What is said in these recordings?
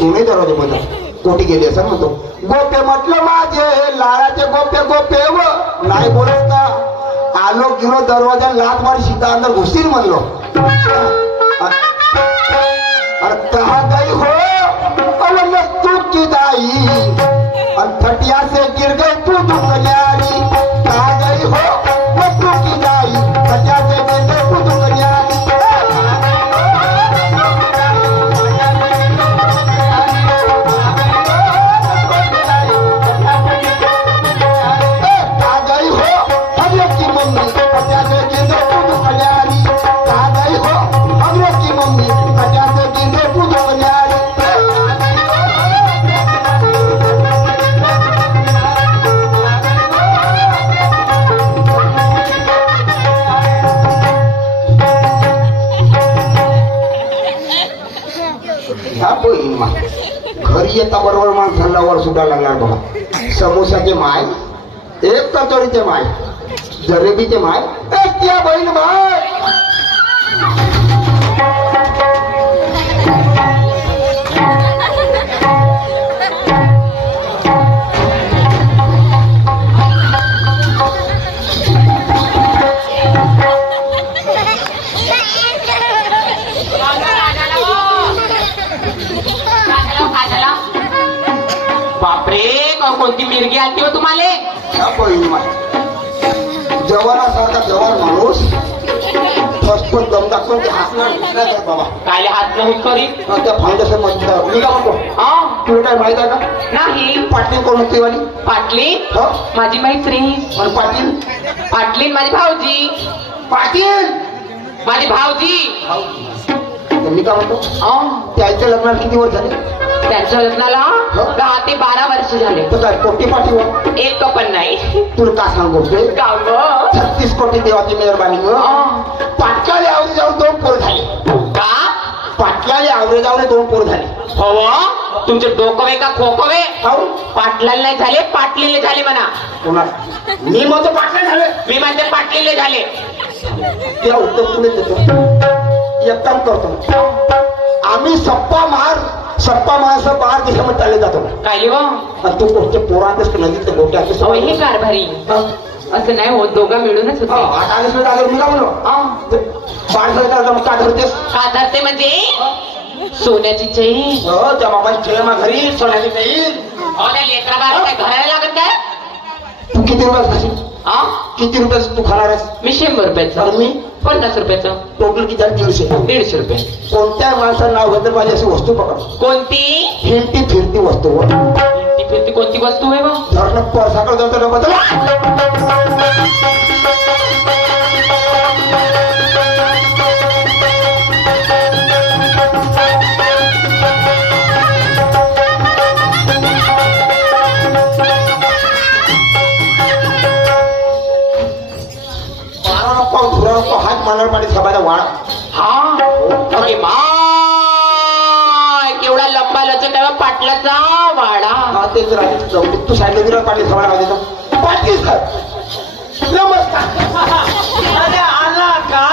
दोन्ही दरवाजे बंद. कोटी गेली असं म्हणतो. गोपे म्हटलं माझे लाळाचे गोपे गोपे व नाही बोलत का. आलो गिरो दरवाजा लात मारी सीधा अंदर घुसील म्हणलो. अरे कहा गई हो तू की दाई और खटिया से गिर गई तू दुनियारी. कहा गई हो तू की दाई खटिया से गिर गई तू दुनियारी. घरी येता बरोबर माणसाला वर सुटायला लागणार बघा. समोसाचे माय, एक कचोरीचे माय, जलेबीचे माय, एक त्या बहीण माय. कोणती मिरगी आली हो तुम्हाला. जवानासारखा जवान माणूस फसफून दम दाखवून ते हसणार बाबा. काय हात नाही करी त्या फाउंडेशन मध्ये मी काय म्हणतो. तुला काय माहित आहे का. नाही. पाटील कोण होती वाली. पाटली हो माझी मैत्रीण. पण पाटील पाटलीन माझी भाऊजी. पाटील माझी भाऊजी. मी काय म्हणतो. त्याच्या लग्नाला किती वर्ष झाले. त्यांच्या लग्नाला 10 ते 12 वर्ष झाले. तर काय कोटी पाटील एक पण नाही. तुला का सांगू 36 कोटी देवाची मेहरबानी. पाटलाले आवरे जाऊन 2 पोर झाले. का पाटलाले आवरे जाऊन 2 पोर झाले. हो तुमचे डोकवे का खोकवे. पाटलाला नाही झाले पाटलीले झाले म्हणा. कोणा मी म्हणतो पाटला झाले. मी म्हणते पाटलीले झाले. त्या उत्तर पुढे देतो. एक काम करतो आम्ही सप्पा माणसं बाहेर देशामध्ये चालले जातो. काय हो तू कोणत्या पोरांतच नदीत गोट्या हे कारभारी असं नाही होत. दोघं मिळूनच होते. मी काय म्हणलो बाळ का धरतेस. का धरते म्हणजे सोन्याची चैन. त्या बाबाची चैन घरी सोन्याची चैन. लेकरा बाळा काय घरायला लागत काय. तू किती रुपयाच खाशील. किती रुपयाचं तू खाणार आहेस. मी 100 रुपयाचं. मी 50 रुपयाचं. टोटल किती 150 रुपये. कोणत्या माणसाचं नाव घेतलं पाहिजे अशी वस्तू पकड. कोणती फिरती वस्तू. फिरती कोणती वस्तू आहे मग. धरणं परसाकडे जातो डबा हात मानणार पाणी सभाचा वाळा. केवढा लंबा लचक आहे पाटलाचा वाडा. तेच राहील. तू सांगितलं पाणी सभा देतो. पाटील साहेब नमस्कार. आला का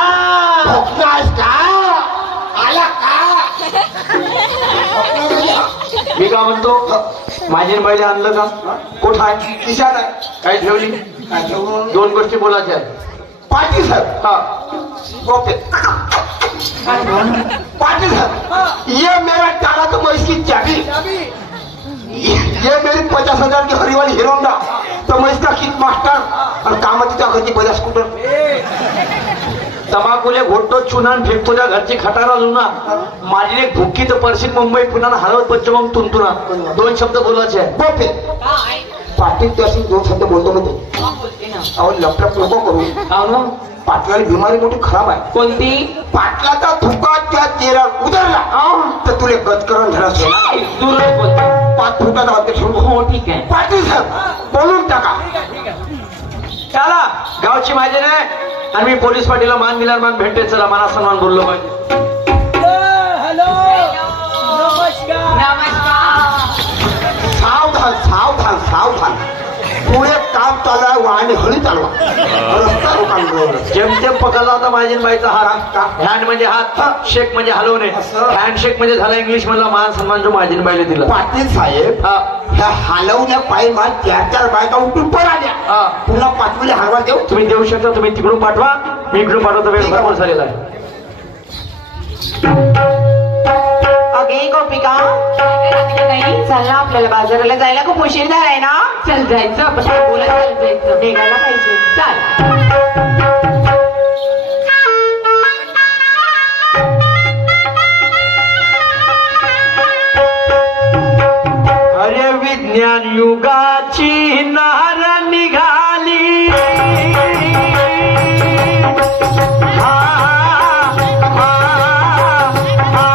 आला का. मी का म्हणतो माझी पहिले आणलं का. कुठं आहे. खिशात आहे. काही ठेवली. 2 गोष्टी बोलायच्या आहेत. पाटील साहब ओके. पाटील साहब ये मेरा टाला तो मैं इसकी चाबी. ये मेरी 50,000 की हरी वाली हीरोंडा तो मैं इसका किक मास्टर और कामाची घरची 50 स्कूटर. तंबाखूले घोटतो चुनान फेकतो त्या घरची खटारा जुना. माझी एक भुक्की तर पश्चिम मुंबई पुन्हा हलवत पश्चिम तुंतुना. 2 शब्द बोलायचे आहे. ओके. पाटील ते अशी 2 शब्द बोलतो मध्ये अहो लपटप नको करू. पाटलाची बिमारी मोठी खराब आहे. कोणती. पाटलाचा धुका त्या चेहरा उतरला तर तुला गजकरण झाला. दूर 5 फुटाचा अध्यक्ष. हो ठीक आहे. पाटील साहेब बोलून टाका. चला गावची माहिती नाही आणि मी पोलीस पाटीला मान दिल्यावर मान भेटते. चला मना सन्मान बोललो पाहिजे. हॅलो नमस्कार. सावधान पुढे काम चालू आहे वाहने हळू चालवा रस्ता लोकांना जेमतेम पकडला होता माझी बाईचा हात हँड म्हणजे हात शेक म्हणजे हलवणे असं. हँड शेक म्हणजे झाला इंग्लिश मधला मान सन्मान जो माझी बाईला दिला पाटील साहेब हा. ह्या हलवण्या पायी मा 4 बायका उठून पळाल्या हा. पुन्हा पाचवीला हलवा देऊ तुम्ही देऊ शकता तुम्ही तिकडून पाठवा मी इकडून पाठवतो वेळ भरपूर झालेला आहे अगे गोपिका चल ना आपल्याला बाजाराला जायला खूप उशीर झालाय ना. चल जायचं आपण बोलत चालत जायचं. निघायला पाहिजे. चल अरे विज्ञान युगाची नार निघाली हा, हा, हा.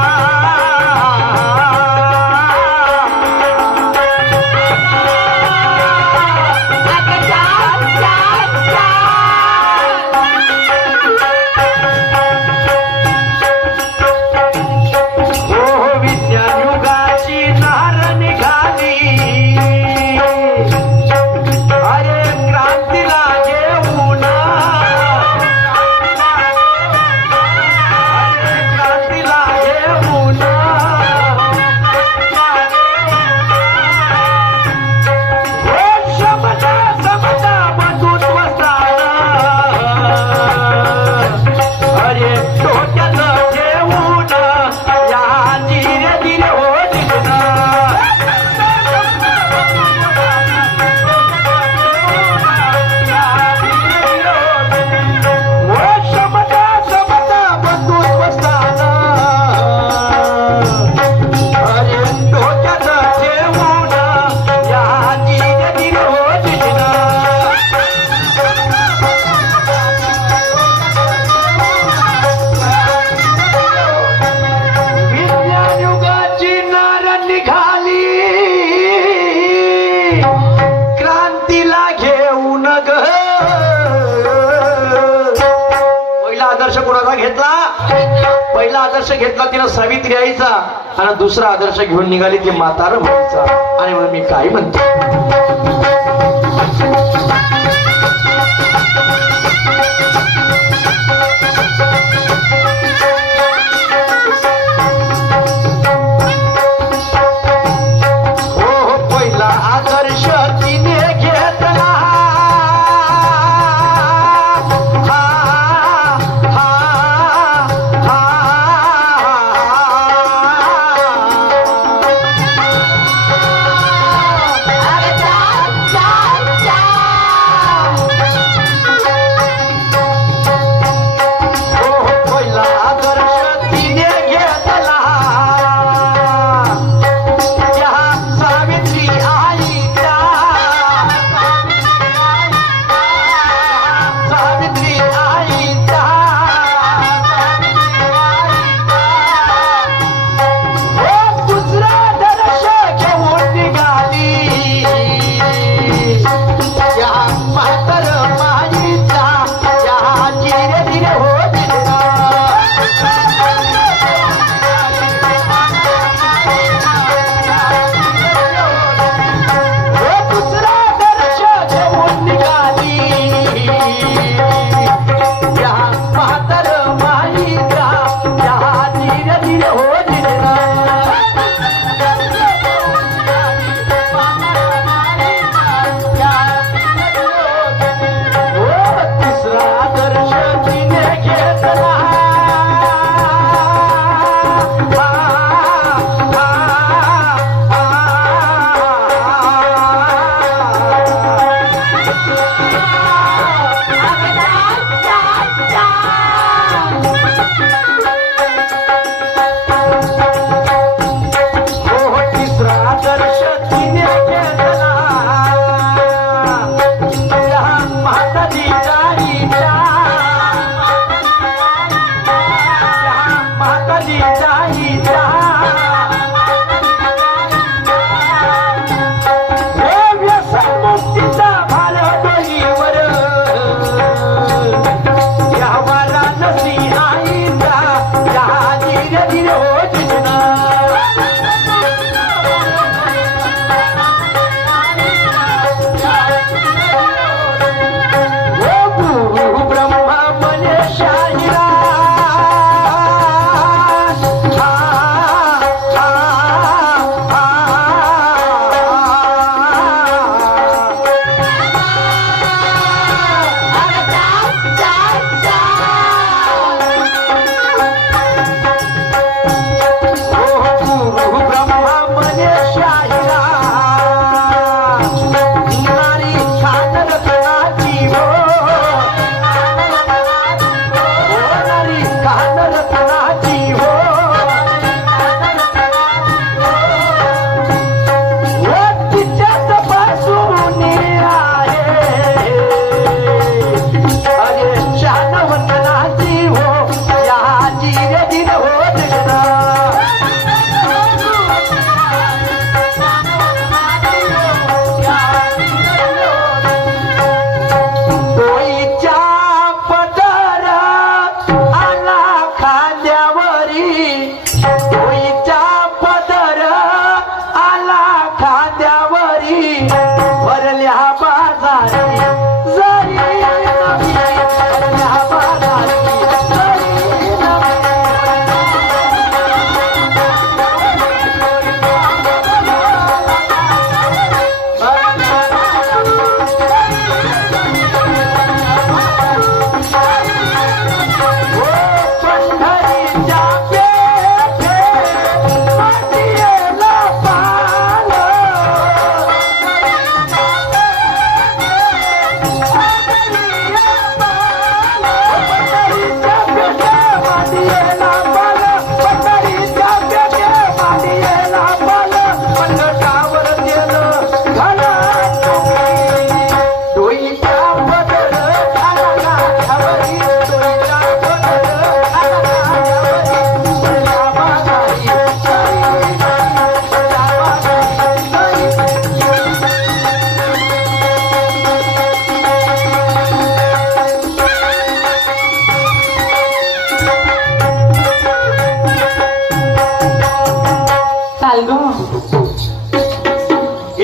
हो विज्ञान युगाची नार निघाली अरे क्रांतीला घेऊन अरे क्रांतीला घेऊन हो समता समता बंधुत्व स्थान अरे डोक्यात घेऊन या धीरे धीरे हो समता समता बंधुत्व स्थान अरे डोक्यात घेऊन या धीरे धीरे हो विज्ञान युगाची नार निघाली क्रांतीला घेऊन ग पहिला आदर्श कोणाचा घेतला पहिला आदर्श घेतला तिनं सावित्री आईचा आणि दुसरा आदर्श घेऊन निघाली ती म्हातार म्हणीचा आणि म्हणून मी काय म्हणतो हो पहिला आदर्श तिने घेतला हा, हा, हा, हो पहिला आदर्श तिने घेतला त्या सावित्री आईचा सावित्री आईचा हो दुसरा आदर्श घेऊन निघाली या म्हातार माईचा या धीरे धीरे हो दुसरा आदर्श घेऊन निघाली या म्हातार माईचा या धीरे धीरे हो तिसरा आदर्श तिने घेतला हा, हा, हो तिसरा आदर्श तिने घेतला या म्हातारी जाईच्या या म्हातारी जाईच्या हे व्यसन मुक्तीचा भार डोईवर या वाराणसी आईचा या धीरे धीरे हो जिजना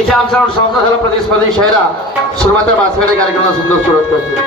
इथे आमचा संस्था झाला प्रतिस्पर्धी शहरा सुरुवात बासकडे कार्यक्रमाला सुंदर सुरुवात करते